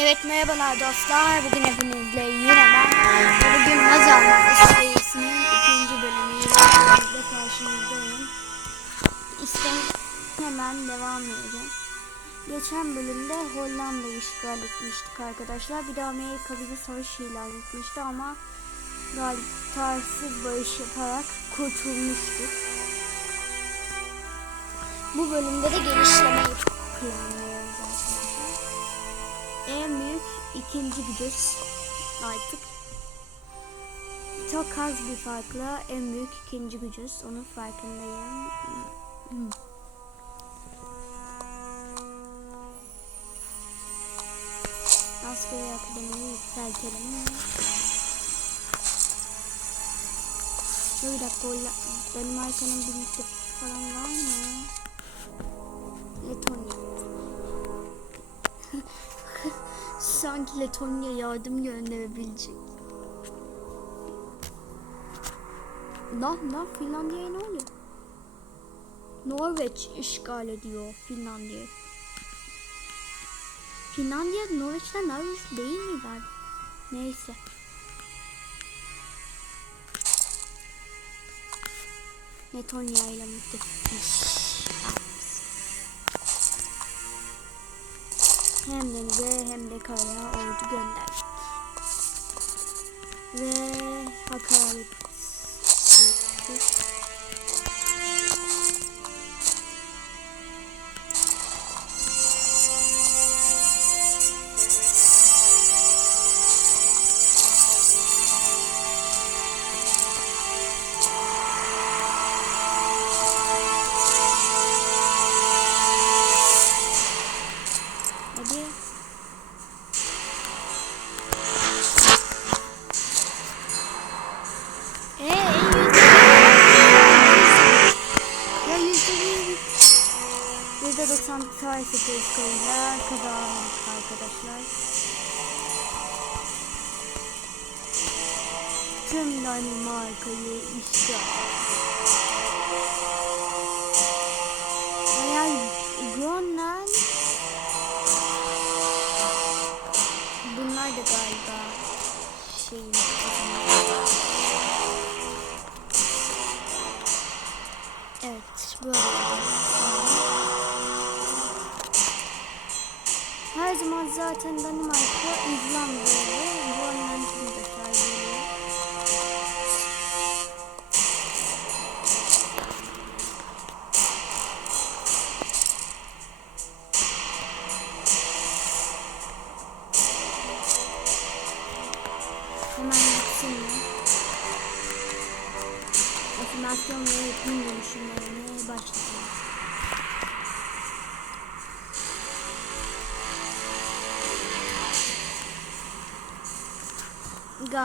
Evet merhabalar dostlar. Bugün hepinizle yine ben bugün Mazallar serisinin ikinci bölümüyle karşınızdayım. İşte hemen devam edelim. Geçen bölümde Hollanda'yı işgal etmiştik arkadaşlar. Bir de Amerika bize savaş ilan etmişti ama galip tarihsiz barış yaparak kurtulmuştuk. Bu bölümde de genişlemeyi planlıyoruz en büyük ikinci gücüz artık. Çok az bir farkla en büyük ikinci gücüz. Onun farkındayım. Hmm. Askeri akademiyi yükseltelim. Dur bir dakika Danimarka'nın bir müttefiki falan var mı? Sanki Letonya yardım gönderebilecek. Lan lan Finlandiya'ya ne oluyor? Norveç işgal ediyor Finlandiya. Finlandiya Norveç'ten güçlü değil mi ben? Neyse. Letonya ile müttefikiz. Hem denize hem de karaya ordu gönderdik. Ve hakaret ettik. Savaş yapıyoruz kazandık arkadaşlar. Tüm Danimarka'yı işgal. London, Micro, Islam.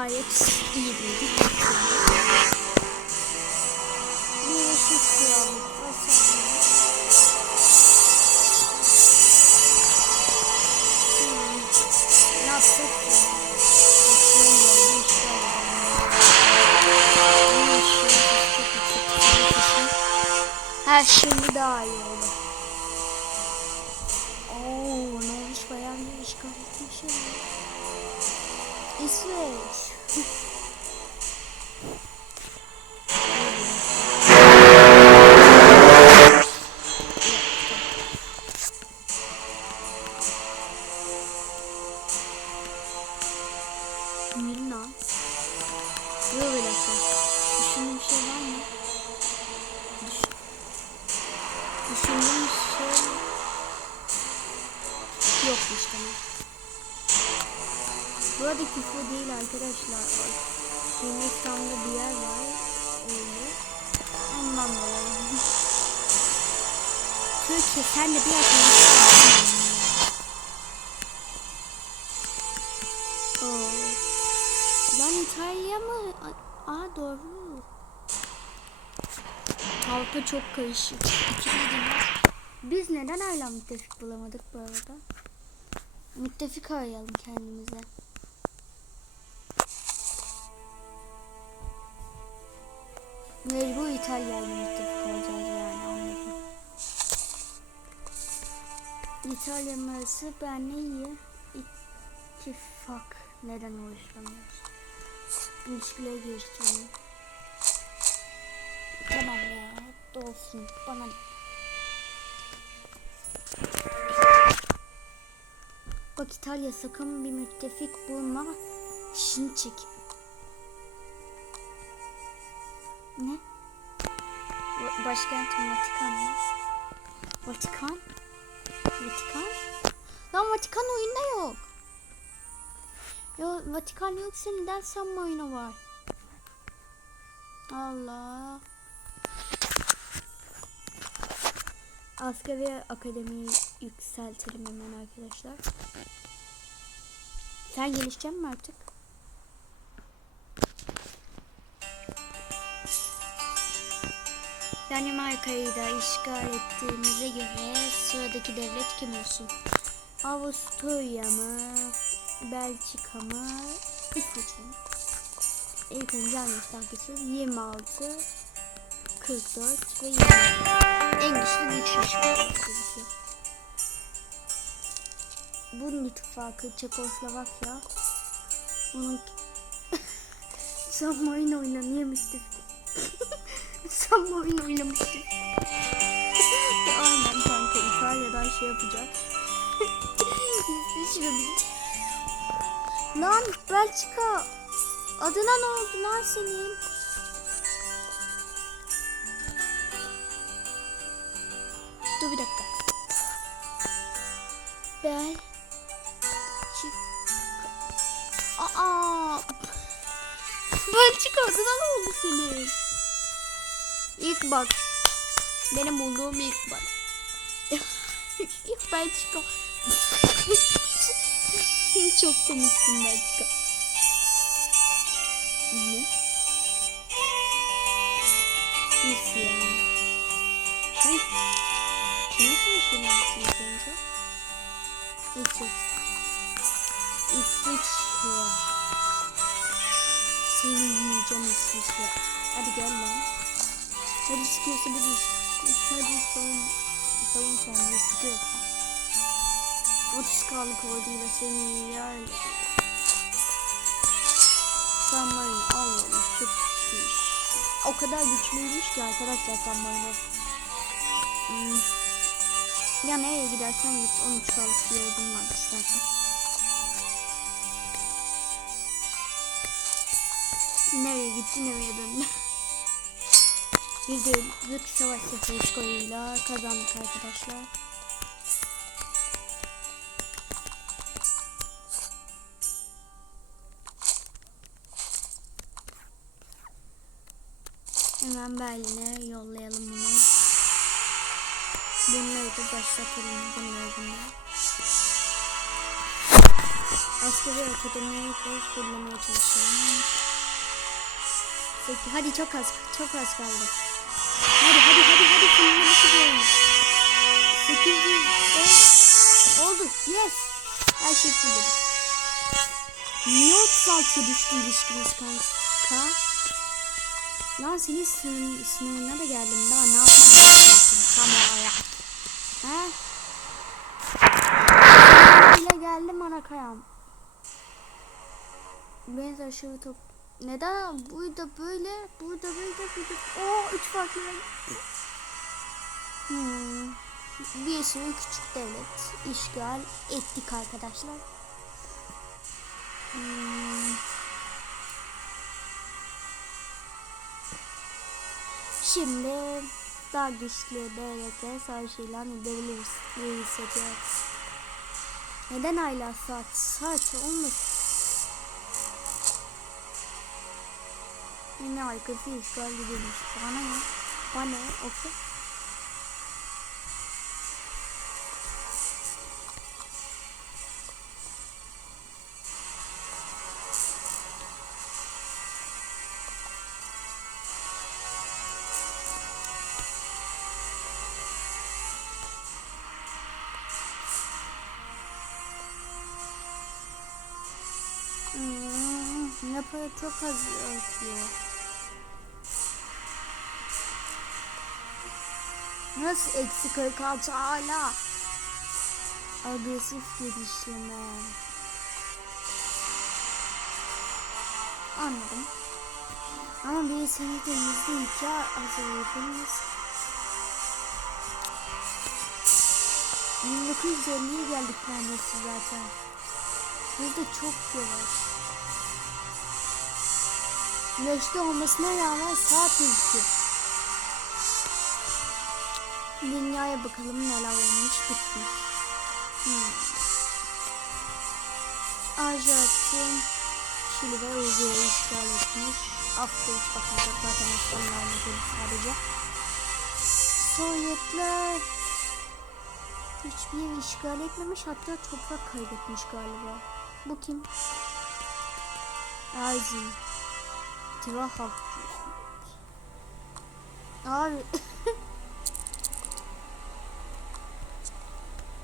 Gayet iyi bildik. Hmm, ki? Aslında işgal her şimdi daha iyi oldu. Yokmuş demek. Burada küfür değil arkadaşlar. Yunanistan'da bir yer var. Öyle. Ondan dolayı. Türkiye sen de bir arkadaşlar. Lan İtalya mı? Aa doğru. Halka çok karışık. Biz neden hala müttefik bulamadık bu arada? Müttefik arayalım kendimize. Mecbur İtalya ile müttefik olacağız yani anladım. İtalya arası benle iyi. İ- İttifak neden oluşturamıyoruz? İlişkileri geliştirelim. Tamam ya. Dolsun. Bana Bak İtalya sakın bir müttefik bulma. Şunu çek. Ne? Başkent Vatikan mı? Vatikan? Vatikan? Lan Vatikan oyunda yok. Ya Vatikan yoksa neden sanma oyunu var? Allah. Askeri akademiyi yükseltelim hemen arkadaşlar. Sen gelişeceksin mi artık? Danimarka'yı da işgal ettiğimize göre sıradaki devlet kim olsun? Avusturya mı? Belçika mı? İsviçre mi? İlk önce hangisi hangisi? 26, 44 ve 20. En güçlü güç gerekiyor. Bunun ittifakı Çekoslovakya. Bunun Sanma oyun oynanıyormuştur. Sanma oyun oynamıştır. Aynen kanka İtalya'dan şey yapacak. Bitti. Lan Belçika. Adına ne oldu lan senin? Bel. Aa. Belçika adına ne oldu senin? İlk bak. Benim bulduğum ilk bak. ilk Belçika. Çok komiksin Belçika. İsviçre. İsviçre. Seni yiyeceğim İsviçre. Hadi gel lan. Hadi sıkıyorsa bir iş. Hadi savun. Savun kendini sıkıyorsa. 30 kalık orduyla seni yer. Submarine Allah'ım çok güçlüymüş. O kadar güçlüymüş ki arkadaşlar Submarine. Hmm. Ya nereye gidersen git 13 kalık bir ordum var istersen. Nereye gitti nereye döndü. Yüzük savaş seferi skoruyla kazandık arkadaşlar. Hemen Berlin'e yollayalım bunu. Bunları da başlatalım. Bunları bunları. Askeri akademiyi fırlamaya çalışalım. Peki hadi çok az çok az kaldı. Hadi hadi hadi hadi fırlama bitiriyorum. 800 oldu. Yes. Her şey fırladı. Niye 36'ya düştü ilişkiniz kanka? Lan senin sınır, sınırına da geldim daha ne yapmam lazım tam olarak. He? Bile geldim anakayam. Benzer aşırı top. Neden? Burada böyle, burada böyle, burada. Oo, üç farklı. Hmm. Bir sürü küçük devlet işgal ettik arkadaşlar. Hmm. Şimdi daha güçlü savaş ilan edebiliriz diye hissediyorum. Neden hala saat? Saat olmuş. Yine arkası işgal edilmiş. Bana ne? Bana ne? Okey. Hmm, ne para çok az atıyor. Nasıl eksi 46 hala? Agresif gelişleme. Anladım. Ama bir sene temizde iki hazırladınız. 1950'ye geldik neredeyse zaten. Hız da çok yavaş. Güneşli olmasına rağmen saat ülkü. Dünyaya bakalım neler olmuş bitmiş. Hmm. Arjantin, Şili ve Uruguay'ı işgal etmiş. Hafta hiç bakacak zaten Osmanlılarla değil sadece. Sovyetler hiçbir işgal etmemiş hatta toprak kaybetmiş galiba. Bu kim? Aizi. Tivahak. Abi.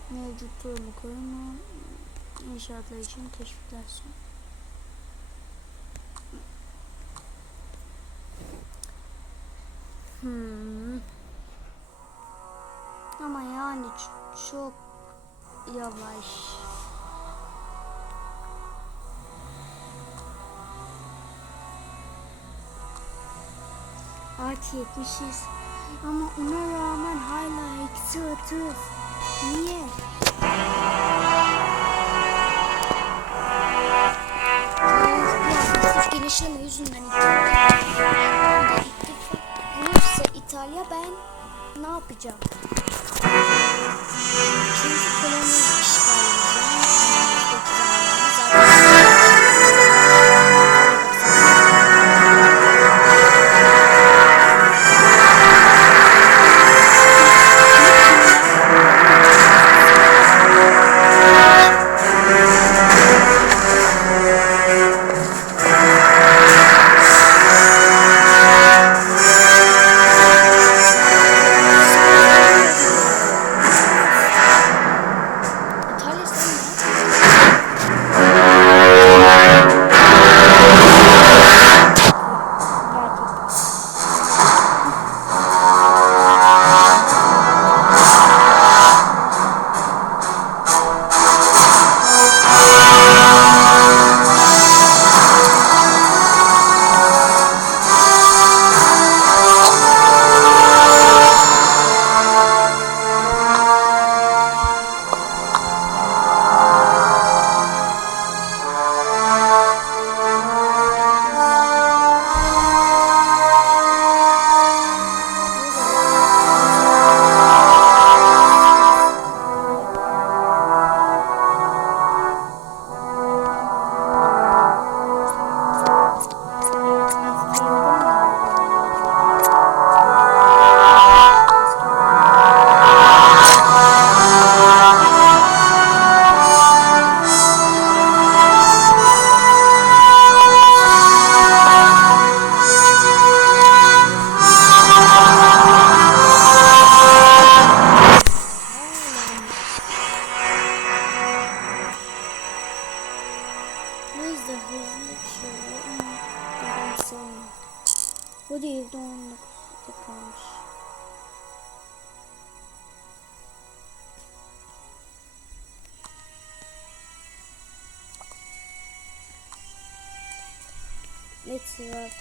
Mevcut durumu koruma. İnşaatlar için teşvikler sun. Hmm. Ama yani çok yavaş. Artı 70'iz. Ama ona rağmen hala eksi 30. Niye? Genişleme yüzünden. Bulursa İtalya ben ne yapacağım? Çünkü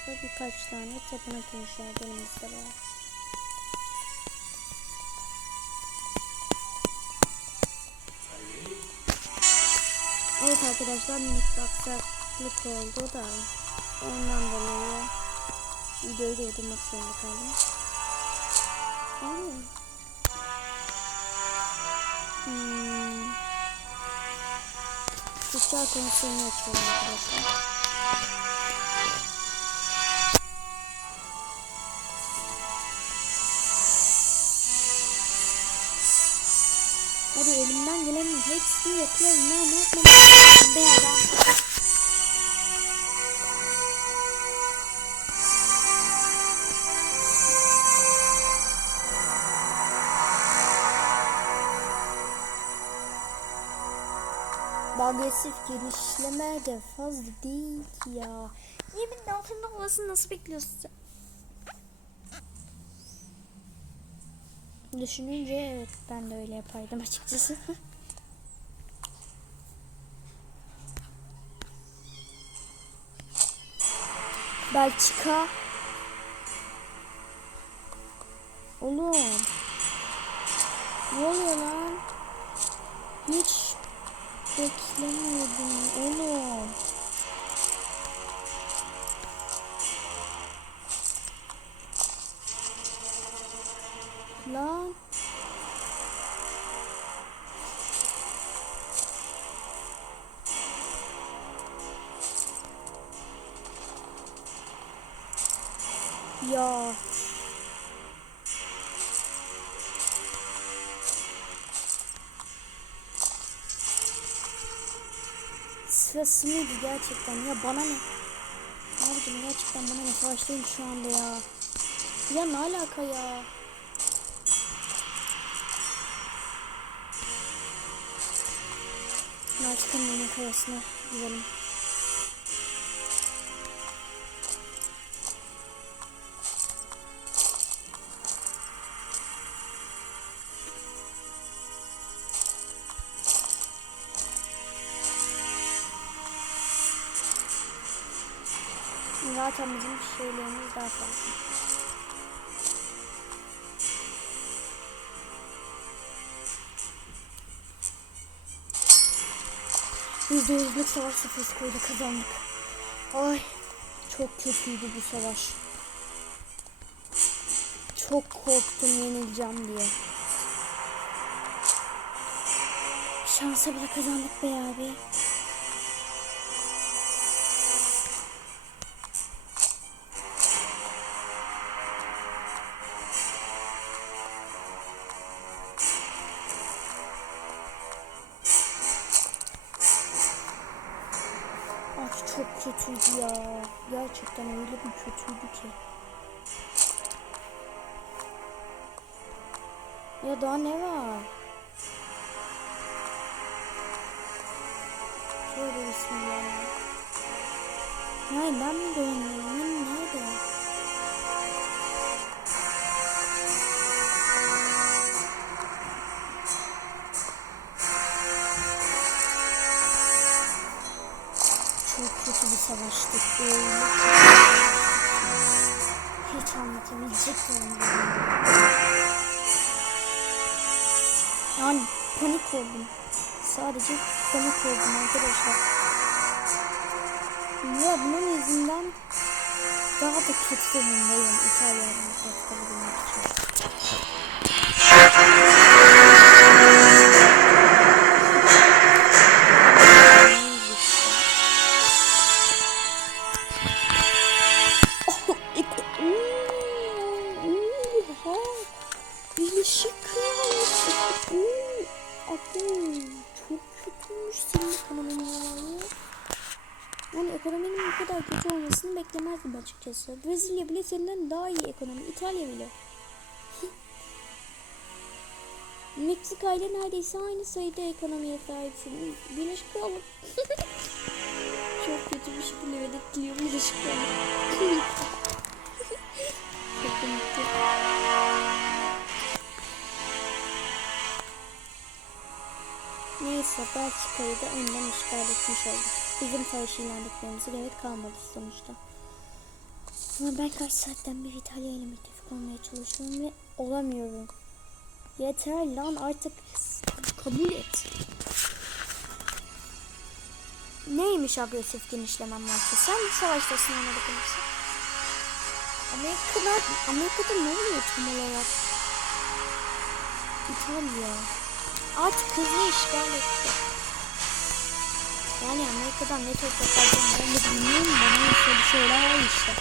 Etrafta birkaç tane tapınak inşa edelimizde var. Evet arkadaşlar minik aksaklık oldu da ondan dolayı videoyu durdurmak zorunda kaldım. Aa. Hmm. Kutsal konusunu açıyorum arkadaşlar. Hepsini yapıyorum. Ne ama be adam. Agresif genişleme de fazla değil ki ya. Yemin altında olmasını nasıl bekliyorsun? Düşününce evet ben de öyle yapardım açıkçası. Belçika. Oğlum. Ne oluyor lan? Hiç beklemiyordum oğlum. Lan. Ya. Sırası mıydı gerçekten ya bana ne? Abicim gerçekten bana ne savaştayım şu anda ya. Ya ne alaka ya? Artık yemek arasına gidelim. Zaten bizim şeylerimiz daha fazla. Yüzde yüzlük savaş safhası koydu kazandık. Ay çok kötüydü bu savaş. Çok korktum yenileceğim diye. Şansa bile kazandık be abi. Kötüydü ya. Gerçekten öyle bir kötüydü ki. Ya daha ne var? Şöyle bismillah. Hayır ben mi göremiyorum? Çok kötü bir savaştık. Öyle. Hiç anlatabilecek değilim. Yani panik oldum. Sadece panik oldum arkadaşlar. Ya bunun yüzünden daha da kötü durumdayım İtalya'dan kurtulabilmek için. Çok kötüymüş senin ekonomin ya. Yani ekonominin bu kadar kötü olmasını beklemezdim açıkçası. Brezilya bile senden daha iyi ekonomi. İtalya bile. Meksika ile neredeyse aynı sayıda ekonomiye sahipsin. Birleşik Krallık. Çok kötü bir şekilde yönetiliyor Birleşik Krallık. Çok komikti. Neyse Belçika'yı da önden işgal etmiş olduk. Bizim savaş ilan etmemize gerek kalmadı sonuçta. Ama ben kaç saatten beri İtalya ile müttefik olmaya çalışıyorum ve olamıyorum. Yeter lan artık kabul et. Neymiş agresif genişlemem varsa? Sen bir savaştasın ona bakılırsa. Amerika'da, Amerika'da ne oluyor tam olarak? İtalya. Artık hızlı işgal etti. Yani Amerika'dan ne toprak alacağım ben de bilmiyorum da neyse bir şeyler var işte.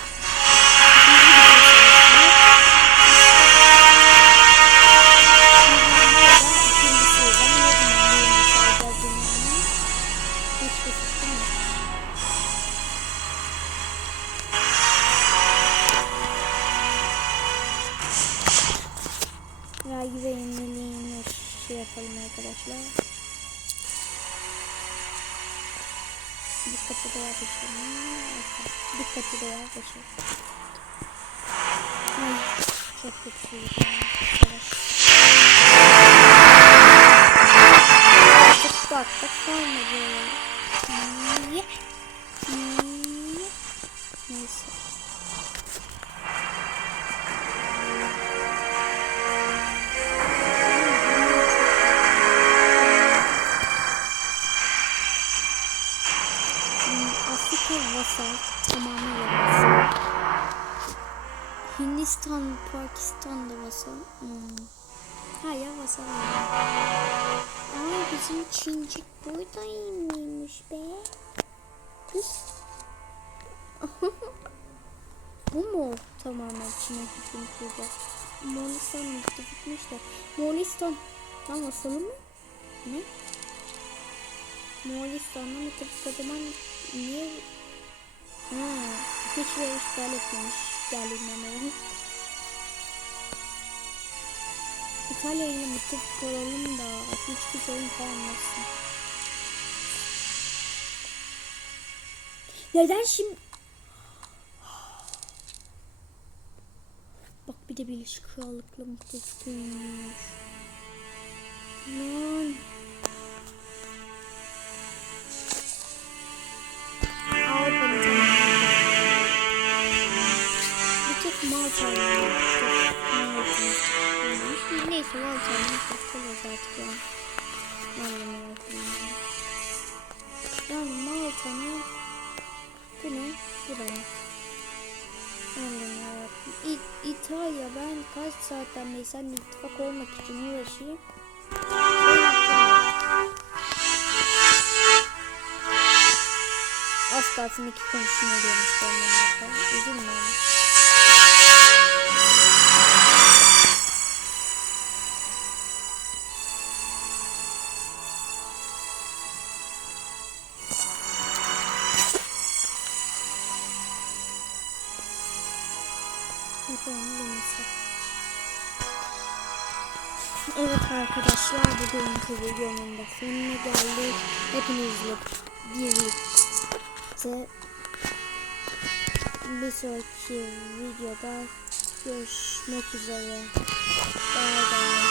Vergi ve yapalım arkadaşlar. Dikkatli de yaklaşalım. Dikkatli de yaklaşalım. Çok kötü. Çok baktık kalmadı. Pakistan da vasal. Hmm. Ha ya vasal. Aa bizim Çincik buradaymış be. Bu mu tamamen Çin'e kurdu? Moğolistan müttefikmiş de. Moğolistan tam vasalı mı? Ne? Moğolistan'la müttefik o zaman niye? Ha, hiç işgal etmemiş geldiğinden İtalya ile müttefik olalım da hiçbir sorun kalmasın. Neden şimdi? Bak bir de Birleşik Krallık'la müttefikmiş. Lan. Avrupa'nın tamamı. Bir tek Malta'yla müttefik. Neyse Malta'yla müttefik oluruz artık ya. Yani Malta'nın bu ne? Bu da ne? Allah'ım yarabbim. İ- İtalya ben kaç saatten beri seninle ittifak olmak için uğraşayım. Az kalsın iki konuşma diyormuş arka. Üzülme onu. Evet arkadaşlar bugünkü videomun da sonuna geldik. Hepinizle birlikte bir sonraki videoda görüşmek üzere. Bye bye.